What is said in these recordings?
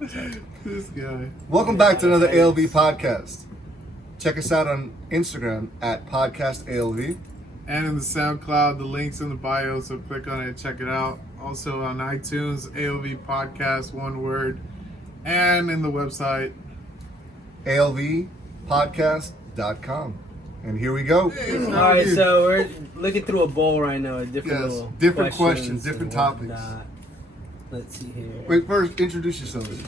This guy. Welcome back to another ALV podcast. Check us out on Instagram at podcastalv. And in the SoundCloud, the link's in the bio, so click on it and check it out. Also on iTunes, ALV Podcast, one word. And in the website, ALVPODCAST.com. And here we go. Alright, so we're looking through a bowl right now with different Yes, little different questions, different topics. whatnot. Let's see here. Wait, first, introduce yourselves.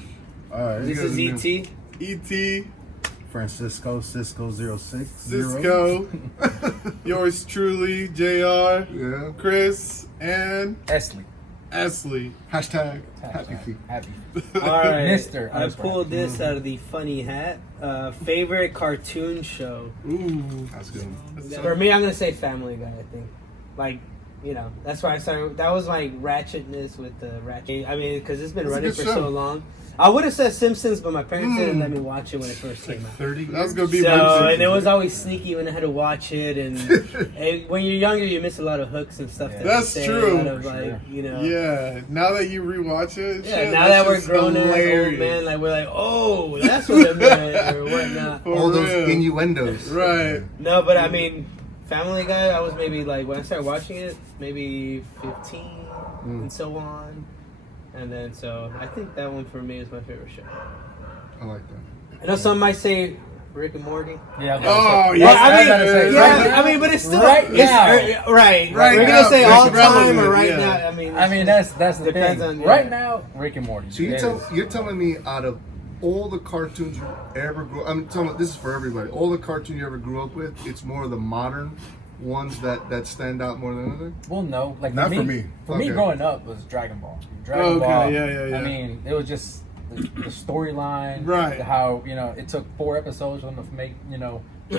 Alright, This is ET. E.T., Francisco, Cisco 06. Cisco, yours truly, JR, Yeah. Chris, and Esli. Esli. Hashtag happy feet. Happy. Alright, Mr. I pulled this out of the funny hat. Favorite cartoon show? Ooh. That's good. For me, I'm gonna say Family Guy. I think, like, you know, that's why I started. That was my ratchetness with the ratchet. I mean, because it's been That's a running good for show. so long. I would have said Simpsons, but my parents didn't let me watch it when it first came out. 30 That was going to be So, and it was always sneaky when I had to watch it, and when you're younger, you miss a lot of hooks and stuff. That That's they say, true. A lot of, For like, sure. you know. Yeah, now that you rewatch it, Yeah, shit, now that we're just grown as old hilarious. men, like we're like, oh, that's what it meant or whatnot. For All those real. innuendos. Right. No, but I mean, Family Guy. I was maybe like when I started watching it, maybe 15 and so on, and then so I think that one for me is my favorite show. I like that. I know some might say Rick and Morty. Yeah. Oh, yeah. yeah. I mean, but it's still Right it's, now. right. Right We're now, gonna say it's all time relevant, or right yeah. now. I mean, that's the Depends thing. on- yeah. Right now, Rick and Morty. So you're telling me out of all the cartoons you ever grew I'm telling this is for everybody. All the cartoons you ever grew up with, it's more of the modern ones that stand out more than anything? Well, no, like Not for me. For me, Okay. growing up was Dragon Ball. Dragon Okay, Ball. yeah. I mean, it was just the storyline, Right. How it took 4 episodes for them to make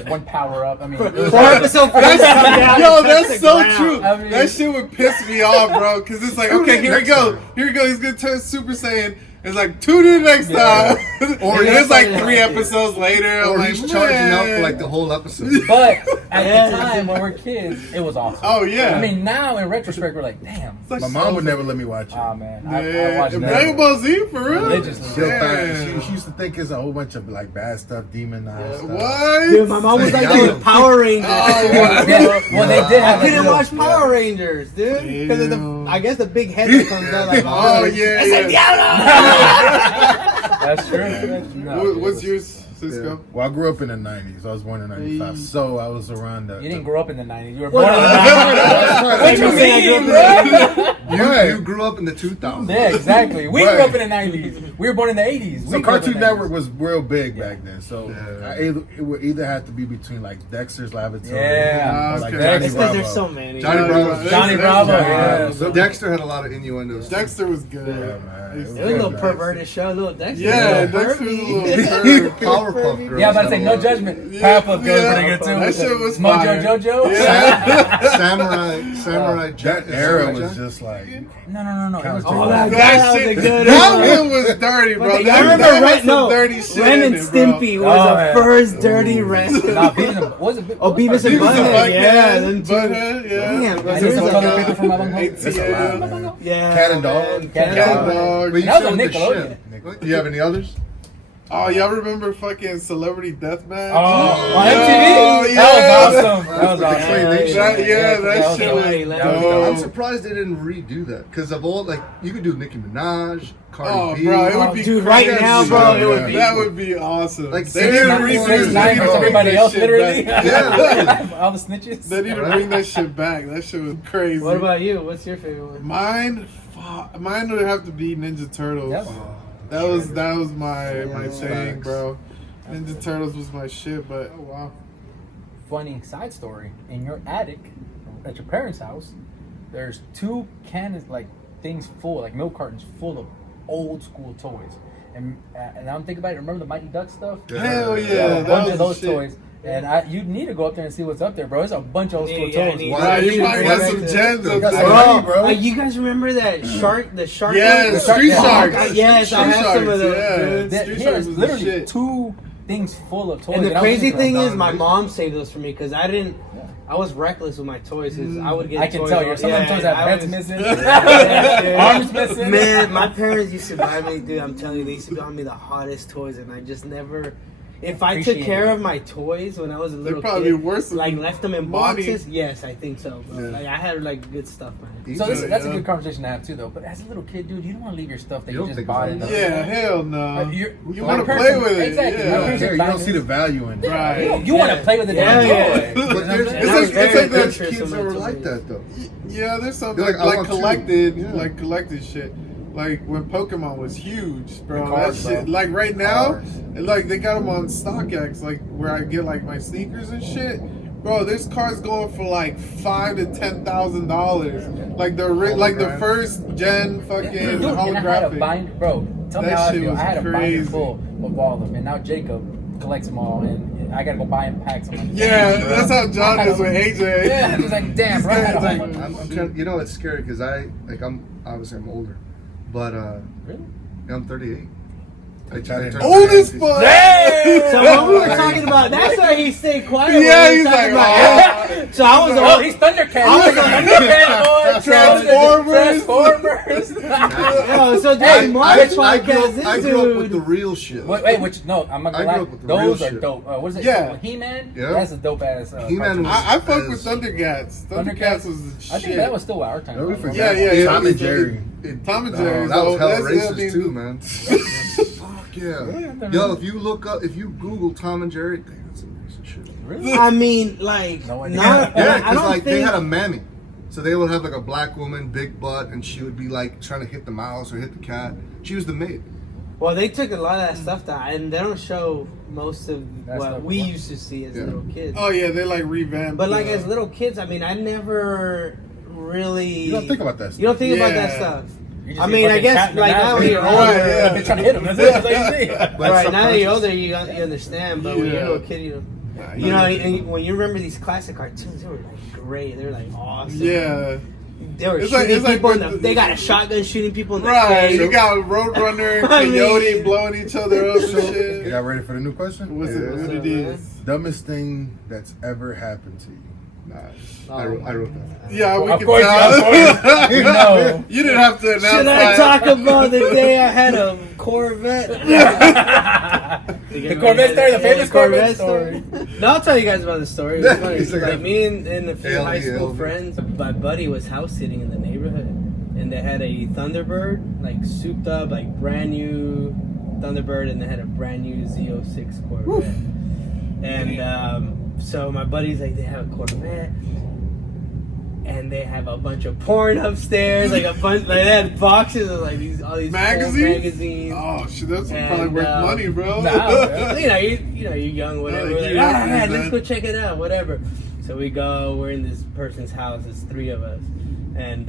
one power up. I mean, it was 4 episodes. Yo, that's so true. I mean- That shit would piss me off, bro. Because it's like, okay, here we go. Here we go. He's going to turn Super Saiyan. It's like, tune in next time. Or Or it's like he's- 3 episodes later. I'm Or like, he's charging out for man. like the whole episode. But at Yeah. the time when we're kids, it was awesome. Oh, yeah. I mean, now in retrospect, we're like, damn. It's like My mom would never let me watch it. Oh man, Yeah. I watched Dragon that. Ball Z, for real? Religiously. She'll Damn. she used to think it's a whole bunch of like bad stuff, demonized stuff. What? Dude, my mom was like that with Power Rangers. Oh, Well, they did have I couldn't like, watch Power Rangers, dude, because of the. Damn. I guess the big head that comes out like. Oh, yeah. That's true. What's yours, Cisco? Well, I grew up in the 90s. I was born in 95. So I was around the... You didn't grow up in the 90s. You were born in the What 90s. What you mean, bro? You grew up in the 2000s. Yeah, exactly. We Right. grew up in the 90s. We were born in the 80s. So We grew up in Cartoon the Network 90s. was real big back then. So Yeah. it would either have to be between like Dexter's Laboratory Yeah. or like Okay. Johnny It's because there's Bravo. so many. Johnny Bravo. Johnny Bravo, yeah. So Dexter had a lot of innuendos. Dexter was good. Yeah, man. It was a little perverted show, little Dexter. Yeah, little Dexter was a pervy. little perv. Powerpuff Girls. Yeah, but I had say a no lot. judgment. Yeah, Powerpuff Girls yeah. pretty good too. That shit was Mojo fire. Jojo. Samurai Jack. That era was just like... No. It was Oh, that That was shit, a good that one. one was dirty, bro. I That remember had Ren, some no, dirty shit Ren in and it, bro. Stimpy was Oh, the yeah. first dirty Ren. Nah, Beavis and was it? Oh, Beavis and Beavis and Butthead, yeah. Butthead, Then two. Butthead, yeah. Damn, bro, I there's need some a- color people from my home. ATL. Yeah. Cat and Dog. man, Cat and Cat Dog. Dog. But you That was said on with the Nickelodeon. ship. Do you have any others? Oh, y'all remember fucking Celebrity Deathmatch? Oh, on yeah. MTV? That was awesome. That was That's awesome. the claymation. That was shit dope. was That was dope. I'm surprised they didn't redo that because of all you could do Nicki Minaj, Cardi Oh, B. bro, it would be Dude, right crazy. now, bro, it would be. That would be awesome. Like, they didn't 6ix9ine redo versus it. They need to bring everybody that else, shit literally. back. Yeah, literally. All the snitches. They need to bring that shit back. That shit was crazy. What about you? What's your favorite one? Mine would have to be Ninja Turtles. Yep. That was my thing, bro. Ninja Turtles was my shit, but oh wow. Funny side story: in your attic at your parents' house, there's 2 cannons, like things full, like milk cartons full of old school toys. And I'm thinking about it. Remember the Mighty Duck stuff? Hell yeah, a that bunch was of those the shit. toys. And you need to go up there and see what's up there, bro. There's a bunch of old school Yeah, I toys. need- Why Right, you probably got Right some there. gems up got there. some money, bro. You guys remember that shark? The shark? Yeah, one? Street Oh, Sharks. God, yes, I Street have some of Sharks, those. yeah. dude. That, Street he Sharks has was the literally shit. 2 things full of toys. And the that I was crazy just thing like, is, my mom saved those for me because I didn't. I was reckless with my toys because I would get. I can toys tell you, some of them toys have I heads was- missing, Yeah, arms missing. Man, my parents used to buy me, dude. I'm telling you, they used to buy me the hottest toys, and I just never. If I took Appreciate care it. of my toys when I was a little probably kid, worse than like left them in money. boxes. Yes, I think so. Bro. Yeah. Like I had like good stuff, man. So that's a Yeah. good conversation to have too, though. But as a little kid, dude, you don't want to leave your stuff that You you don't just think bought. about in it. the- Yeah, hell no. You're- You my want to parents- play with it. Exactly. Yeah. My Yeah, parents you don't diamonds. see the value in it. Right. You want to play with the Yeah, damn yeah. toy. But there's It's like there's that- kids that were like that though. Yeah, there's some They're like, like, I want collected, two. Yeah. like collected shit. Like when Pokemon was huge, bro. The cards, that shit. bro. Like right now, Cards. like they got them on StockX, like where I get like my sneakers and shit. Bro, there's cars going for like $5,000 to $10,000. Like the like the Hologram. first gen fucking Dude, and I had a holographic. binder, bro. Tell me That how I shit feel. was I had a binder crazy. full of all of them, and now Jacob collects them all, and I gotta go buy him packs. I'm like, Yeah, damn, bro. that's how John I had is with a- AJ. Yeah, he's like, damn, These bro. I had a guys, whole like, bunch. I'm trying. You know, it's scary because I'm obviously I'm older, but Really? I'm 38. I Old turned Old as 38. fuck. So what we were talking about, that's why he stayed quiet. when Yeah, we were he's talking like, about- oh. So I was Oh, he's Thundercat. I was Thundercat, boy. Transformers. Transformers. Yo, so I, during my I podcast, grew up, this I grew up with the dude. real shit. Wait, which no, I'm not I gonna grew lie. up with the real Those are shit. dope. What is it? Yeah. He-Man. Yeah. That's a dope ass. He-Man cartoon. was- I fuck with As- Thundercats. Thundercats was the shit. I think that was still our time. Don't we bro. forget Yeah, yeah, Tom yeah. and Jerry. Tom and Jerry. that was hella That's- I racist mean- too, man. Fuck yeah. Yo, if you Google Tom and Jerry, damn, that's some racist shit. Really? I mean, like, No idea. not. Yeah, I because don't like think. they had a mammy. So they would have like a black woman, big butt, and she would be like trying to hit the mouse or hit the cat. She was the maid. Well, they took a lot of that stuff down, and they don't show most of That's what not we fun. used to see as Yeah. little kids. Oh yeah, they like revamped. But like as little kids, I mean, I never really. You don't think about that You don't think about Yeah. that stuff. You just I see mean, I fucking guess cat in the like mouth. now when you're Right, older, yeah. They're trying to hit him. That's it. That's all you see. That's right now that you're subconscious. older, you understand. But when you're a Yeah. little kid, you know, and when you remember these classic cartoons, they were like great. They were like awesome. Yeah. They were It's like- shooting it's like people in when the. They got a shotgun shooting people in the Right, face. you got Roadrunner and I mean- Coyote blowing each other up and You shit. got ready for the new question? What's it? Yeah. What it is? Dumbest thing that's ever happened to you. Nice. Oh, I wrote that. Yeah, we Of can course, tell. of course. You know. You didn't have to announce Should I that. talk about the day I had a Corvette? The Corvette story, the famous Corvette story. No, I'll tell you guys about the story. It was funny. He's like, Like me and a few ALV, high school ALV. friends, my buddy was house sitting in the neighborhood, and they had a Thunderbird, like souped up, like brand new Thunderbird, and they had a brand new Z06 Corvette. And so my buddy's like, they have a Corvette. And they have a bunch of porn upstairs, like a bunch. Like they had boxes of like all these porn magazines. Oh shit, that's And, probably worth money, bro. Nah, you're young, whatever. Yeah, We're like, you ah, don't man, do let's that. go check it out, whatever. So we go. We're in this person's house. It's three of us, and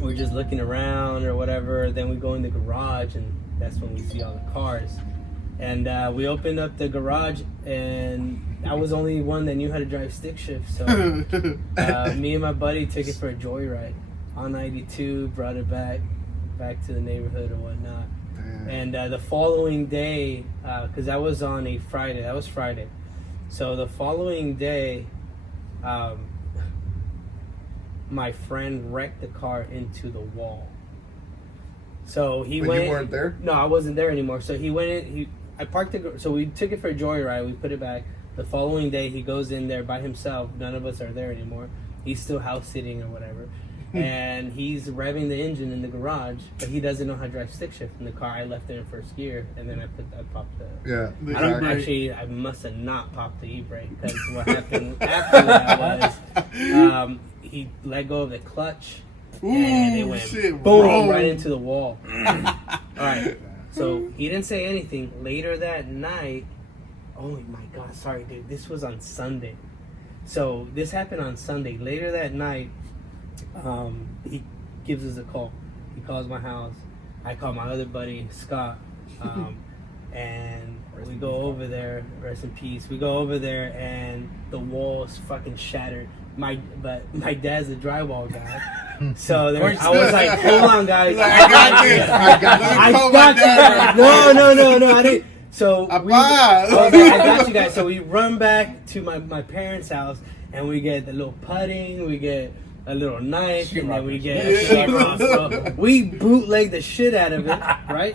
we're just looking around or whatever. Then we go in the garage, and that's when we see all the cars. And we opened up the garage, and I was the only one that knew how to drive stick shift. So me and my buddy took it for a joyride on 92, brought it back to the neighborhood and whatnot. Damn. And the following day, because that was on a Friday, that was Friday. So the following day, my friend wrecked the car into the wall. So he But went. you weren't there? No, I wasn't there anymore. So he went in. I parked the. So we took it for a joyride. We put it back. The following day, he goes in there by himself. None of us are there anymore. He's still house sitting or whatever. And he's revving the engine in the garage, but he doesn't know how to drive stick shift in the car. I left it in first gear, and then I popped the. Yeah. The I don't e-brake. actually. I must have not popped the e-brake because what happened after that was he let go of the clutch, and it Ooh, went shit, boom wrong. right into the wall. All right, so he didn't say anything. Later that night, oh my god, sorry, dude, this was on Sunday. So this happened on Sunday. Later that night, he gives us a call. He calls my house. I call my other buddy Scott, and we go over there. Rest in peace. We go over there, and the wall is fucking shattered. But my dad's a drywall guy, so there, I was like, "Hold on, guys, Like, I got this. I got Let me I call my got you dad guys. right No, I didn't. So Appa! I got you guys. So we run back to my parents' house, and we get the little putting, we get a little knife, and then we get a sheetrock. So we bootleg the shit out of it, right?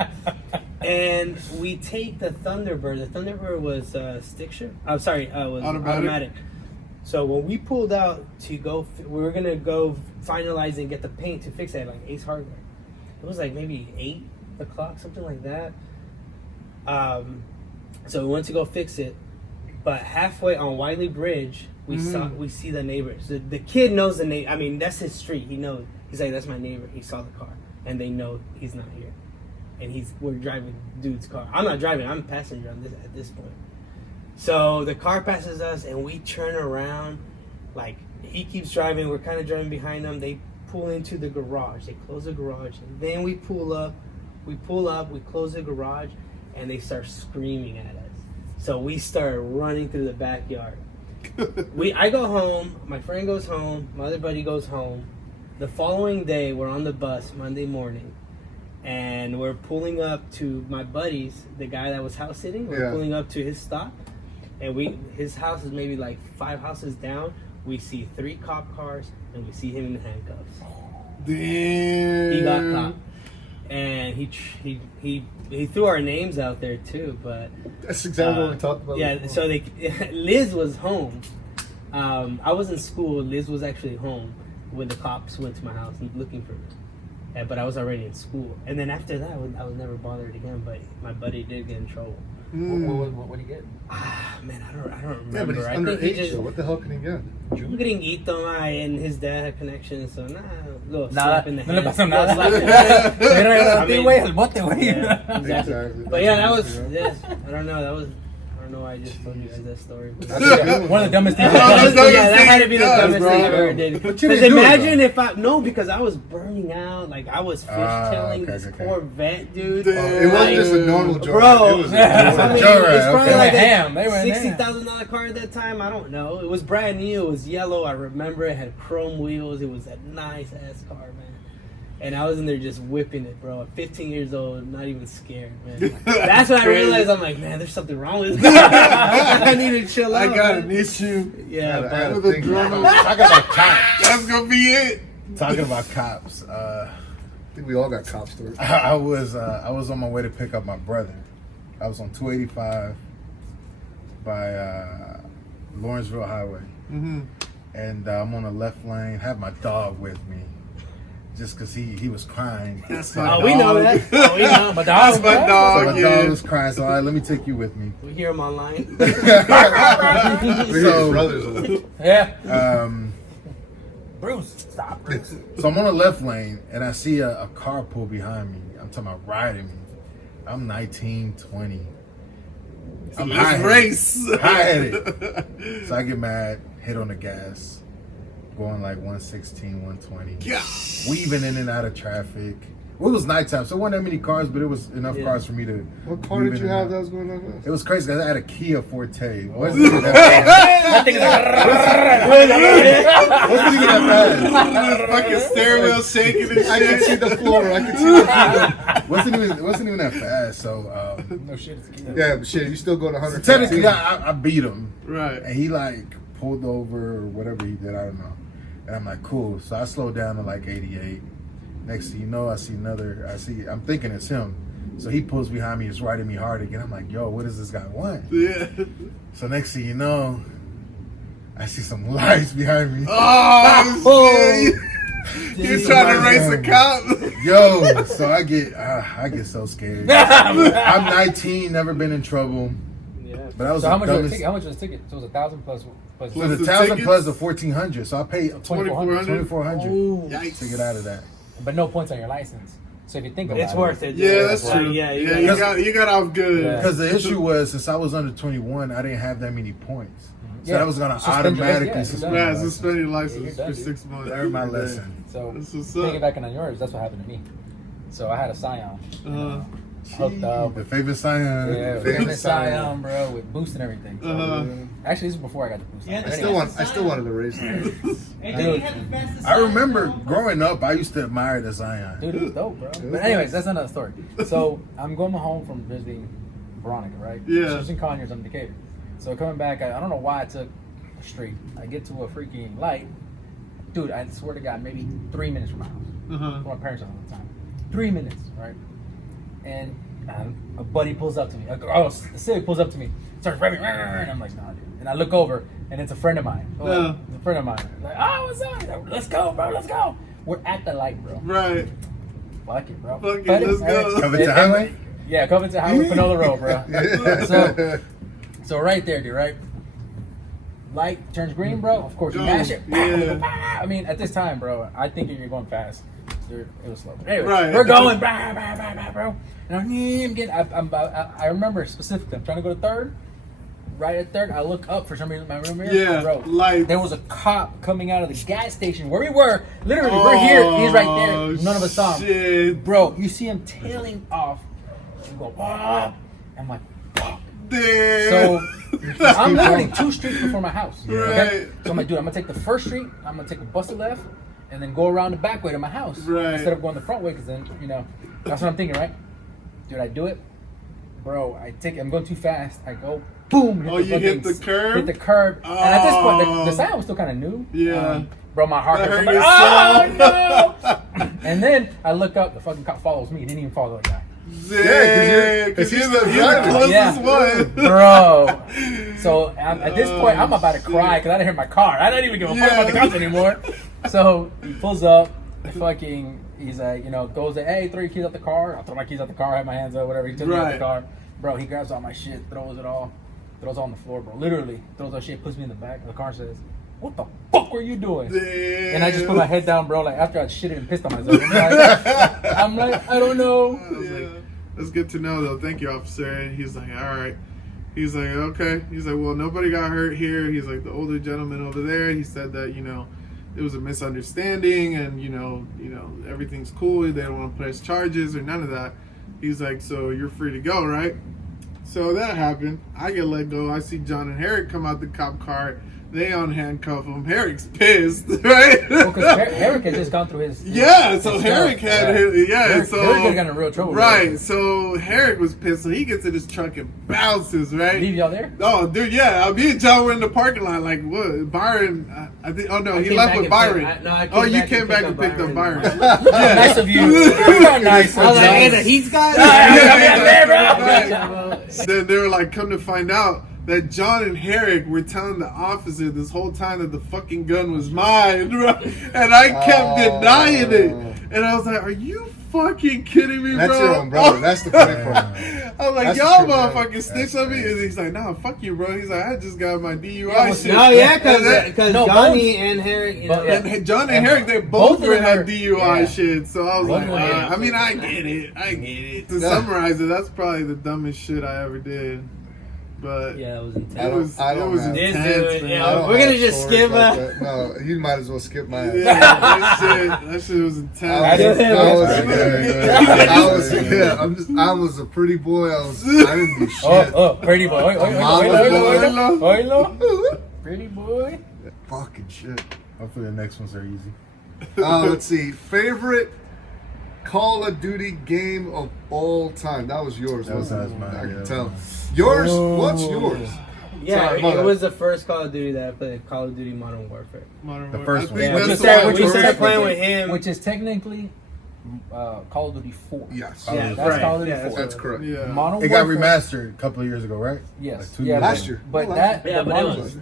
And we take the Thunderbird. The Thunderbird was stick shift. I'm sorry, was automatic. So when we pulled out to go, we were gonna go finalize and get the paint to fix it at like Ace Hardware. It was like maybe 8 o'clock, something like that. So we went to go fix it, but halfway on Wiley Bridge, we see the neighbor. So the kid knows the neighbor. I mean, that's his street. He knows. He's like, that's my neighbor. He saw the car, and they know he's not here, and we're driving dude's car. I'm not driving. I'm a passenger at this point. So the car passes us, and we turn around. Like, he keeps driving. We're kind of driving behind him. They pull into the garage. They close the garage. And then we pull up. We close the garage, and they start screaming at us. So we start running through the backyard. I go home. My friend goes home. My other buddy goes home. The following day, we're on the bus Monday morning, and we're pulling up to my buddy's, the guy that was house sitting. We're pulling up to his stop, and his house is maybe like 5 houses down. We see 3 cop cars, and we see him in handcuffs. Damn. He got caught, and he threw our names out there too. But That's exactly what we talked about. yeah, before. so Liz was home. I was in school. Liz was actually home when the cops went to my house looking for me. But I was already in school. And then after that, I was never bothered again. But my buddy did get in trouble. What did he get? Man, I don't remember. Yeah, but he's I think he underage, just so what the hell can he get? gringuito, and his dad had connections, so little slap in the No le hand. pasó Little nada. slap in the hand. Era I mean, güey, el bote, güey. Yeah, exactly. Exactly. But yeah, that That's was. what Yes, I don't know. I don't know why I just told you guys that story. One of the dumbest things. Oh, that's Yeah, that had to be the dumbest bro. thing I ever did. But you Because didn't do it, imagine if because I was burning out, like I was fishtailing this okay. Corvette, dude. It wasn't just a normal joke. Bro, It was a I mean, Joyride, it's probably okay. like Ham, they a went ham. $60,000 car at that time. I don't know. It was brand new. It was yellow. I remember it had chrome wheels. It was a nice ass car, man. And I was in there just whipping it, bro. At 15 years old, not even scared, man. That's when I realized, I'm like, man, there's something wrong with me. I need to chill out. I got man. an issue. Yeah, I had but a thing. Talking about cops. That's gonna be it. Talking about cops. I think we all got cop stories. I was on my way to pick up my brother. I was on 285 by Lawrenceville Highway, and I'm on the left lane. Have my dog with me, just because he was crying. That's So my we know that. Oh, we know. But That's my So dog. my Yeah. dog was crying. So all right, let me take you with me. we hear him online. We hear his So, brothers. Yeah. um, Bruce, stop, Bruce. So I'm on the left lane, and I see a car pull behind me. I'm talking about riding me. I'm 19, 20. I'm Let's race. high-headed. So I get mad, hit on the gas, going like 116, 120. Yeah. Weaving in and out of traffic. Well, it was nighttime, so it wasn't that many cars, but it was enough cars for me to. What car weave did in you and have out. that was going on fast? It was crazy because I had a Kia Forte. Wasn't even that wasn't even that Fucking stairwell shaking and I can see shit. the floor. I can see the floor. wasn't even that fast. So No shit, it's cute. Yeah, but shit, you still going 100. technically, I beat him. Right. And he like pulled over or whatever he did, I don't know. And I'm like, cool. So I slowed down to like 88. Next thing you know, I'm thinking it's him. So he pulls behind me, is riding me hard again. I'm like, yo, what does this guy want? Yeah. So next thing you know, I see some lights behind me. Oh, shit. You're trying to race a cop. Yo, so I get so scared. I'm 19, never been in trouble. Yeah. But I was So how the much was the dumbest. ticket? How much was the ticket? So it was 1,000 plus. It was Plus the 1,000 tickets? plus the 1,400. So I paid 2,400. 2,400 Ooh. Yikes. to get out of that. But no points on your license. So if you think about It's it, worth it. Yeah, that's Like, true. Yeah, Yeah, you you got off good. Yeah. Because the issue was, since I was under 21, I didn't have that many points. So Yeah. that was going to Suspend your automatically license, yeah, suspend Yeah, my license. suspend your Yeah, license you're done, for dude. 6 months. Learned my lesson. So That's what's up. piggybacking on yours, that's what happened to me. So I had a Scion. Hooked Gee, up. the favorite Scion. Yeah, Famous famous Scion. Scion, bro, with boost and everything. So, actually, this is before I got the boost. Yeah, I still wanted to race it. I remember growing up, I used to admire the Zion. Dude, it was dope, bro. But anyways, that's another story. So I'm going home from visiting Veronica, right? Yeah. She's in Conyers, I'm in Decatur. So coming back, I don't know why I took the street. I get to a freaking light. Dude, I swear to God, maybe 3 minutes from my house. My parents' house at the time. 3 minutes, right? And a buddy pulls up to me. The city pulls up to me. Starts revving. And I'm like, nah, dude. And I look over, and it's a friend of mine. It's a friend of mine. Like, oh, what's up? Like, let's go, bro. Let's go. We're at the light, bro. Right. Fuck it, bro. Fuck it, let's go. Covington Highway? Yeah, Covington Highway, Panola Road, bro. So right there, dude, right? Light turns green, bro. Of course, you mash it. Yeah. I mean, at this time, bro, I think you're going fast. Dude, it was slow. Anyway, Right. we're going, bro. And I remember specifically, I'm trying to go to third. Right at third, I look up for some reason in my room mirror. Yeah, bro. lights. There was a cop coming out of the gas station where we were. Literally, we're here. He's right there. None of us saw him. Shit. Bro, you see him tailing off. You go, ah. I'm like, fuck. Damn. So I'm literally 2 streets before my house. Right. Okay? So I'm like, dude, I'm gonna take the first street. I'm gonna take a bus left, and then go around the back way to my house Right. instead of going the front way. Because then, that's what I'm thinking, right? Dude, I do it, bro. I'm going too fast. I go, boom. You hit the curb? Hit the curb. And at this point, the sign was still kind of new. Yeah. Bro, my heart That hurts. hurt I'm like, your oh soul. no! And then I look up. The fucking cop follows me. He didn't even follow the guy. Yeah, because you're the closest Yeah. one. Bro. So at this point, I'm about to cry because I didn't hit my car. I don't even give a fuck about the cops anymore. So he pulls up. He's like, goes to, hey, throw your keys out the car. I'll throw my keys out the car, have my hands up, whatever. He took me out the car. Bro, he grabs all my shit, throws it all on the floor, bro. Literally, throws all shit, puts me in the back of the car and says, what the fuck were you doing? Damn. And I just put my head down, bro, like after I shitted and pissed on myself. I'm like, I don't know. That's good to know, though. Thank you, officer. And he's like, all right. He's like, okay. He's like, well, nobody got hurt here. He's like, the older gentleman over there, he said that, it was a misunderstanding and, everything's cool. They don't want to press charges or none of that. He's like, so you're free to go, right? So that happened. I get let go. I see John and Herrick come out the cop car. They unhandcuff him. Herrick's pissed, right? Well, because Herrick had just gone through his so Herrick had Herrick got in real trouble. Right, so Herrick was pissed, so he gets in his truck and bounces, right? Leave y'all there? Oh, dude, yeah. Me and John were in the parking lot, like, what? Byron, I think, he left with Byron. You came back and picked up Byron. Nice of you. You're not nice. I was like, hey, the Heat's guy? Then they were like, come to find out that John and Herrick were telling the officer this whole time that the fucking gun was mine, bro. And I kept denying it. And I was like, are you fucking kidding me, bro? That's your own brother. That's the funny part. I was like, That's y'all the truth, motherfucking snitch on me. And he's like, nah, fuck you, bro. He's like, I just got my DUI shit. No, yeah, because Johnny and Herrick, And John and Herrick, they both were had DUI shit. So I was like, yeah. I mean, I get it. To summarize it, that's probably the dumbest shit I ever did. But yeah, it was intense. It was intense, man. I don't We're gonna have just stories skip like that. No, you might as well skip my ass. Yeah, that shit was intense. I was a pretty boy. I didn't do shit. Pretty boy. Pretty boy. Fucking shit. Hopefully the next ones are easy. Let's see. Favorite Call of Duty game of all time. That was yours. That was mine. I can Yeah, tell. mine. Yours? What's yours? Yeah, Sorry, it was the first Call of Duty that I played, Call of Duty Modern Warfare. The first one. I think Yeah, that's we the started one. playing with him. Which is technically Call of Duty 4. Yes. Yeah, That's Call of Duty yeah, 4. That's correct. Yeah. Modern It got Warfare- remastered a couple of years ago, right? Yes. Like 2 Yeah, years last ago. year. But Last that, Yeah, the but it Modern- was.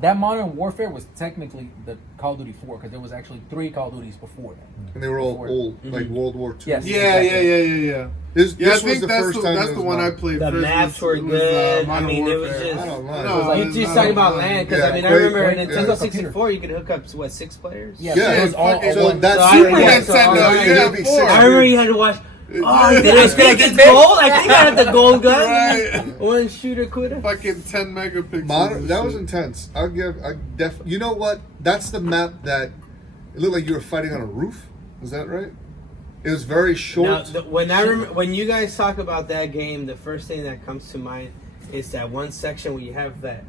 that Modern Warfare was technically the Call of Duty 4 because there was actually 3 Call of Duties before that. And they were all Before. old, like World War II. Yes. Yeah. This Yeah, I was think the that's first the, time that's it the was one I modern. played The first. maps were was, good. I Modern mean, it was Warfare. just. I don't know. No, You just talking about LAN because I mean I great, remember in great, Nintendo yeah. 64 you could hook up to 6 players. Yeah, Yeah, it was all fucking- So one. that's So I- Super yeah, Nintendo. so I- You gotta be 6. I remember you had to watch. Oh, did I get gold? I think I had the gold gun. Right. One shooter quitter. Fucking 10 megapixels. Modern, that and was shit. intense. You know what? That's the map that it looked like you were fighting on a roof. Is that right? It was very short. Now, when you guys talk about that game, the first thing that comes to mind is that one section where you have that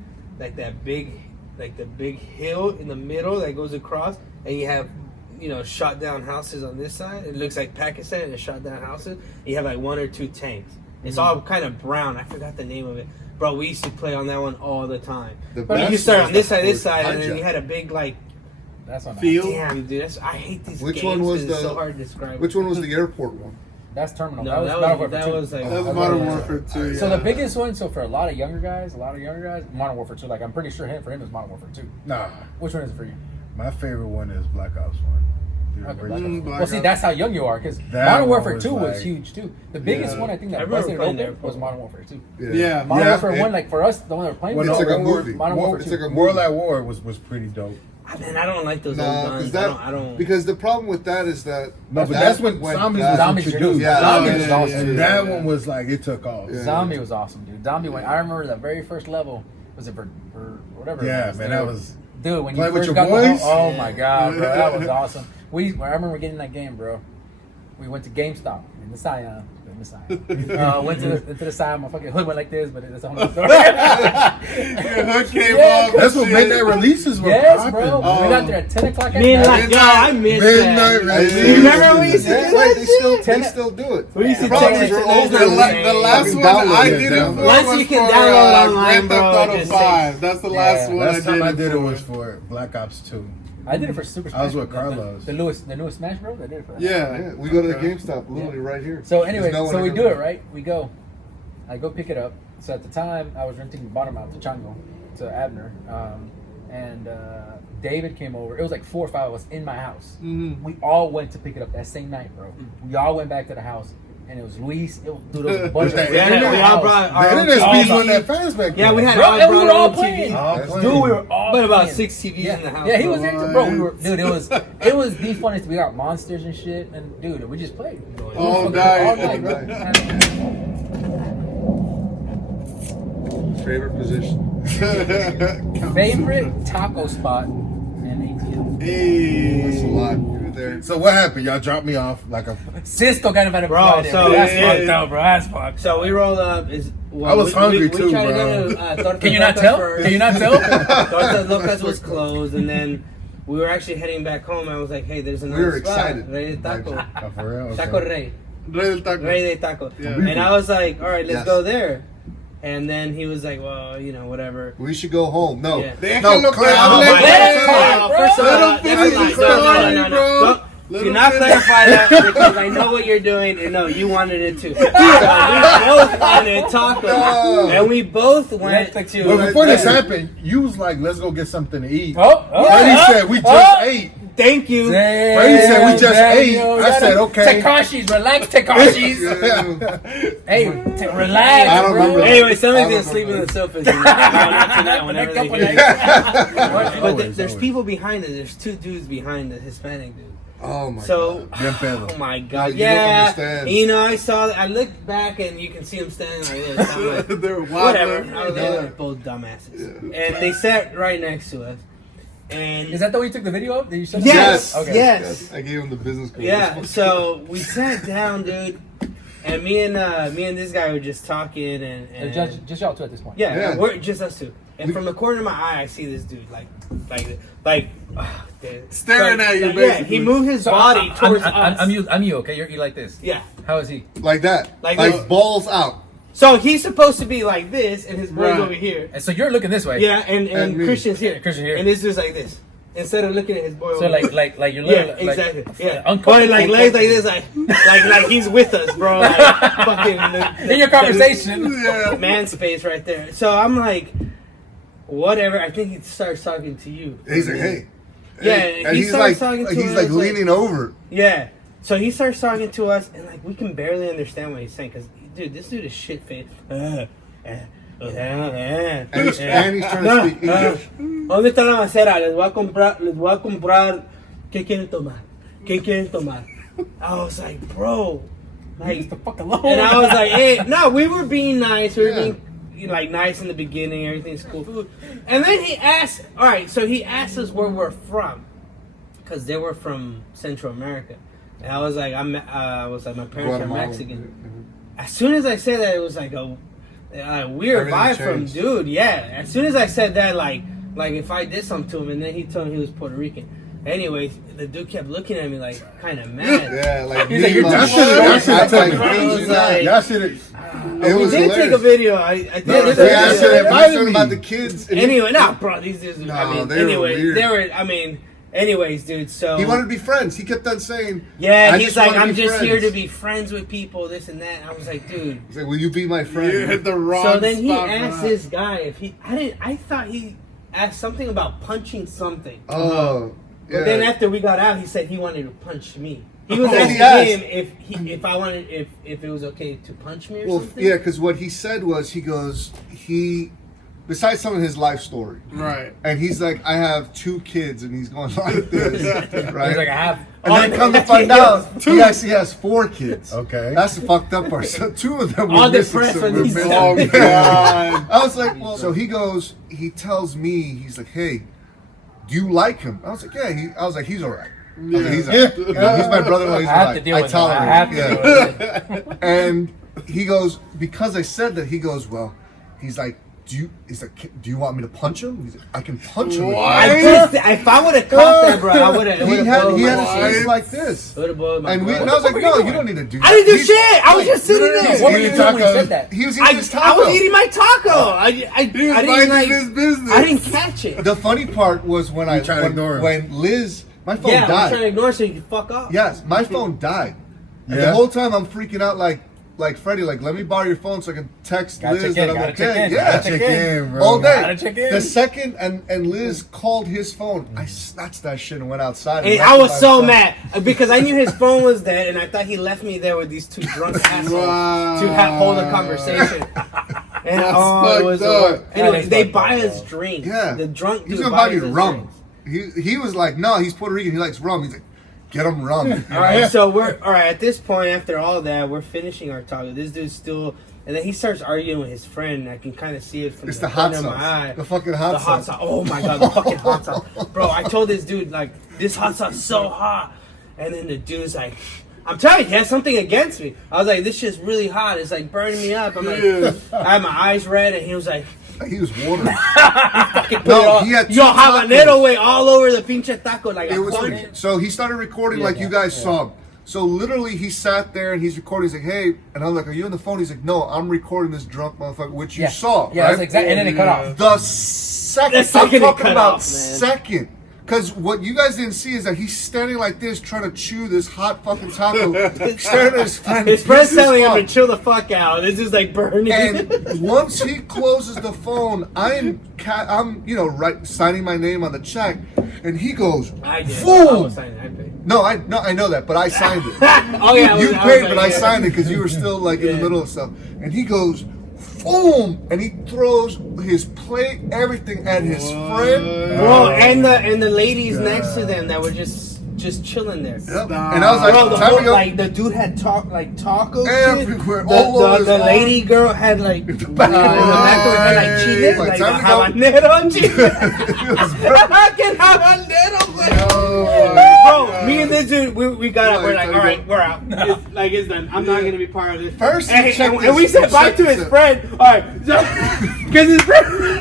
big hill in the middle that goes across, and you have shot down houses on this side. It looks like Pakistan and shot down houses. You have like 1 or 2 tanks. It's all kind of brown. I forgot the name of it. Bro, we used to play on that one all the time. The But you best start was on this the side, this first side, and then hijack. you had a big, like, That's on Field. damn, dude. I hate these Which games one was 'cause it's so hard to describe. Which one was the airport one? That's Terminal. No, that was Modern Warfare that 2. was like... That was Oh, Modern okay. Warfare 2, yeah. So the biggest one, so for a lot of younger guys, Modern Warfare 2. Like I'm pretty sure for him is Modern Warfare 2. Nah, Which one is it for you? my favorite one is Black Ops 1. The Okay, original. Black well, see, Ops. that's how young you are, because That Modern one Warfare was 2 was like- huge too. The biggest Yeah. one I think I that remember busted it playing open Airport. was Modern Warfare 2. Yeah. Modern Yeah, Warfare it- 1, like for us, the one that we're playing, Well, It's no, like a Modern movie. Modern Warfare It's 2. like a World movie. at War was pretty dope. Man, I don't like those old Nah, guns. because I don't... because the problem with that is that No, but that's when zombies was Zombies introduced. Yeah. Zombie Oh, was yeah, awesome. yeah, And yeah. that one was like, it took off. Yeah. Zombie was awesome, dude. Zombie went. I remember the very first level. Was it for whatever? Yeah, it was, man, dude. that was... Dude, when you Play with first your got boys? the oh my god, bro, that was awesome. I remember getting that game, bro. We went to GameStop in the Scion. Went to the Scion. My fucking hood went like this, but that's a whole other story. Your hood came Yeah, off. That's what shit. midnight releases were Yes, popping. bro. We got there at 10 o'clock at Midnight, night. yo, I miss Midnight that. release. You remember when we used to Yeah, do wait, that they shit? still do it. We used to The problem take is it we're to older. those The last Fucking one I download did it, it download for it. Once was you can for, download online, Grand Theft bro, Auto just 5. That's the last one Last I time did I did it for. was for Black Ops 2. I did it for Super Smash. I was with the- Carlos. The newest Smash Bros. I did it for that. Yeah. Yeah, we go to the Okay. GameStop literally right here. So anyway, There's no one so we ever do there. it, right? We go. I go pick it up. So at the time, I was renting the bottom out to Chango, to Abner. And David came over. It was like 4 or 5 of us in my house. Mhm. We all went to pick it up that same night, bro. We all went back to the house. And it was Luis. Dude, there was a bunch Was of that we had internet? we all brought The our own internet TV. speeds wasn't that fast back then. Yeah, we had Bro, and we brought were our all own playing. TV. All Dude, playing. we were all But about playing. 6 TVs in the house. Yeah, he was bro. into bro. We were, dude. It was the funniest. We got monsters and shit, and dude, we just played All fucking- night. all night, bro. Favorite position. Favorite taco spot in ATL. That's a Hey. lot. You were there. So what happened? Y'all dropped me off like a... Cisco got invited, Bro, so that's yeah, fucked up, bro. That's fucked. So we rolled up. I was hungry too, tried to bro. go to, Tortas Can you not Locas tell? first. Can you not tell? Tortas Locas was closed, and then we were actually heading back home. I was like, "Hey, there's another were spot, excited. Rey de Taco, Oh, for real? Okay. Taco Rey, Rey del Taco. Rey de Taco." Yeah. And I was like, "All right, let's Yes. go there." And then he was like, "Well, you know, whatever." We should go home. No. Yeah. Déjalo Clear- que Oh hable. my Let him talk, bro. First of Let all, him finish never his mind. story, bro. Don't- Let Do him not finish. clarify that because I know what you're doing, and no, you wanted it too. So we both wanted taco, No. and we both went Let's to. Well, before this Yeah. happened, you was like, let's go get something to eat. Oh, Freddie said, we just ate. Thank you. Freddie said, we just ate. I said, okay. Tekashi's, relax, Tekashi's. Hey, relax, I don't bro. remember. Anyway, somebody's I gonna don't sleep in remember. the sofas. Not tonight, whenever they Couple hear it. nights. But Always, there's always. people behind us. There's 2 dudes behind the Hispanic dude. Oh my So, Bien pedo. oh my No, god, you don't yeah. understand. You know, I looked back and you can see them standing like this. I'm like, They were whatever. wobbling. I was like, they're both dumbasses, and they sat right next to us. And Is that the way you took the video of? Did you send Yes. Okay. Yes. I gave him the business card. yeah, so we sat down, dude, and me and this guy were just talking and Just y'all two at this point. yeah, Yeah. we're just us two. And from the corner of my eye, I see this dude Staring at you, Yeah, basically. he moved his body towards us. I'm you, okay? You're like this. Yeah. How is he? Like that. Like Like this. balls out. So he's supposed to be like this, and his boy's Right. over here. And so you're looking this way. Yeah, and And me. Christian's here. Christian here. And this dude's like this. Instead of looking at his boy So over here. like you're Yeah, literally exactly. Yeah. uncomfortable. But like legs like this, like he's with us, bro. Like fucking in your conversation. Yeah. man space right there. So I'm like, whatever. I think he starts talking to you. He's like, hey. Yeah, Hey. And he he's starts like, talking to he's us, like like- leaning over. Yeah. So he starts talking to us, and like we can barely understand what he's saying, cause dude, this dude is shit faced. And he's trying to speak English. ¿Dónde está la macera? Les voy a comprar. ¿Qué quieren tomar? ¿Qué quieren tomar? I was like, bro, Leave the fuck alone. and I was like, hey, no, we were being nice. We were Yeah. being like nice in the beginning. Everything's cool. And then he asked, all right, so he asked us where we're from, because they were from Central America. And I was like, my parents are Guatemala. Mexican. As soon as I said that, it was like a weird Everything vibe from changed. dude. Yeah. As soon as I said that, like if I did something to him, and then he told me he was Puerto Rican. Anyways, the dude kept looking at me like kind of mad. Yeah, like He's like, you're mean done. motherfucker. Y'all should have Act like taken I was crazy like- Y'all should have. It We was did take a hilarious. video. I think No, this we is- asked They him invited me. about the kids. and Anyway, no, bro, these dudes. No, I mean, they were anyway, weird. they were. I mean, anyways, dude. So He wanted to be friends. He kept on saying, yeah, I he's just like, wanna I'm be just here friends." to be friends with people, this and that. I was like, dude. He's like, will you be my friend? You hit the wrong So then he spot for asked that. this guy if he. I thought he asked something about punching something. Oh, yeah. But then after we got out, he said he wanted to punch me. He was Oh, he asking asked. him if I wanted if it was okay to punch me or Well, something. yeah, because what he said was, besides some of his life story, Right. and he's like, I have 2 kids, and he's going like this, right? He's like, I have. and then come to find out, he actually has 4 kids. Okay. That's the fucked up part. So 2 of them All were missing depressed some when he's remains. Oh, God. I was like, well, so he tells me, he's like, hey, do you like him? I was like, yeah. I was like, he's all right. I was like, he's all right. You know, he's my brother-in-law. He's I have all to right. deal I with it. I tolerate have it. to Yeah. deal with it. And he goes, because I said that, he goes, well, he's like, do you want me to punch him? He's like, I can punch him. What? If I would have caught that, bro, I would have. He had his mind. face like this. Would have blown my And mind. I was like, no, you don't need to do that. I didn't do He's- shit. I was just sitting literally, there. he's What were eating you doing when he tacos. said that? He was eating his taco. I was eating my taco. I He was didn't minding like. his business. I didn't catch it. The funny part was when I trying to ignore him. when Liz, my phone Yeah, I'm died. trying to ignore so you can fuck off. Yes, my phone died. And Yeah. the whole time I'm freaking out like Freddie, like, let me borrow your phone so I can text Gotta Liz check in, that I'm gotta check okay. in, Yeah, gotta check in. bro. all day. Gotta check in. The second and Liz called his phone, I snatched that shit and went outside. And left I it was by so myself. mad because I knew his phone was dead, and I thought he left me there with these 2 drunk assholes Wow. to hold a conversation. And That's it was the fucked worst. up. Anyway, That is they fucked buy up, us bro. drinks. Yeah, The drunk he's dude gonna buy me buys us rum. drinks. He was like, no, he's Puerto Rican. He likes rum. He's like, get him rum. All right, so we're all right at this point. After all that, we're finishing our taco. This dude's still, and then he starts arguing with his friend. I can kind of see it from It's the the hot corner of sauce. my eye. The fucking The hot hot sauce. sauce. Oh my god, the fucking hot sauce, bro! I told this dude like this hot sauce is so hot, and then the dude's like, "I'm telling you, he has something against me." I was like, "This shit's really hot. It's like burning me up." I'm like, Yeah. I had my eyes red, and he was like, He was watering. "Put it No, all- he had 2 yo tacos. habanero way all over the pinche taco like It a was punch." so he started recording Yeah, like you guys saw him. So literally he sat there and he's recording. He's like, hey, and I'm like, are you on the phone? He's like, no, I'm recording this drunk motherfucker, which you saw. Yeah, right? that's exactly. And then it cut off. The second, The second I'm it talking cut about off, man. second. Because what you guys didn't see is that he's standing like this trying to chew this hot fucking taco. Staring at his friend. His friend's This is telling him fun. to chill the fuck out. This is like burning. And once he closes the phone, I'm right signing my name on the check, and he goes, I did. I boom. was signing. I paid. No, I know that, but I signed it. Oh yeah, You I was paid, like, but I yeah. signed it because you were still like in Yeah. the middle of stuff. And he goes, boom, and he throws his plate, everything at his friend. Bro, and the ladies next to them that were just chilling there. Yep. And I was like, Bro, the time whole, to go. like the dude had taco Everywhere, shit. all over his the arm. lady girl had like in the back of her head like chile, Like, like time to go. habanero and chile. Fucking habanero, güey. Oh, Bro, me and this dude, we got up. We're Like, like, time all to right, we're out. It's done. I'm not gonna be part of this. First, and, check and we this- said bye check to this his out. friend. All right, because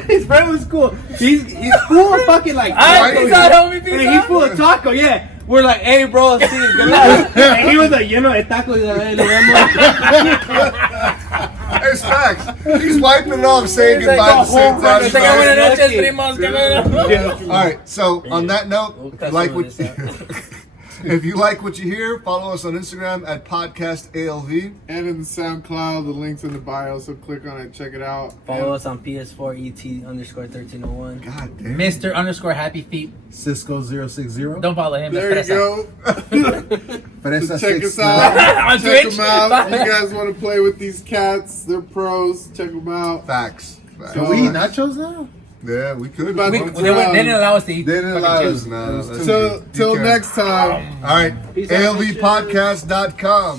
his friend was cool. He's full of fucking like Ay, taco. peace out, homie, peace And he's out. full of taco. Yeah. We're like, hey, bro, see, good luck. And he was like, lleno de tacos. It's facts. He's wiping it off, saying It's like goodbye at the the same whole time. It's like, buenas noches, Lucky. primos, qué bueno. All right. So on that note, We'll if cut you like some what of this out. if you like what you hear, follow us on Instagram at podcast ALV. And in the SoundCloud, the link's in the bio, so click on it, check it out. Follow us on PS4ET_1301. God damn. Mr. _ Happy Feet. Cisco 060. Don't follow him. There you that's fresa. go. Fresa So check us 69. out. On Check Twitch. them out. You guys want to play with these cats? They're pros. Check them out. Facts. Can we eat nachos now? Yeah, we could. About They to- didn't allow us to eat. They didn't fucking allow chips. us. No, that's Till okay. till Okay. next time. All right. Peace out, ALVPODCAST.com.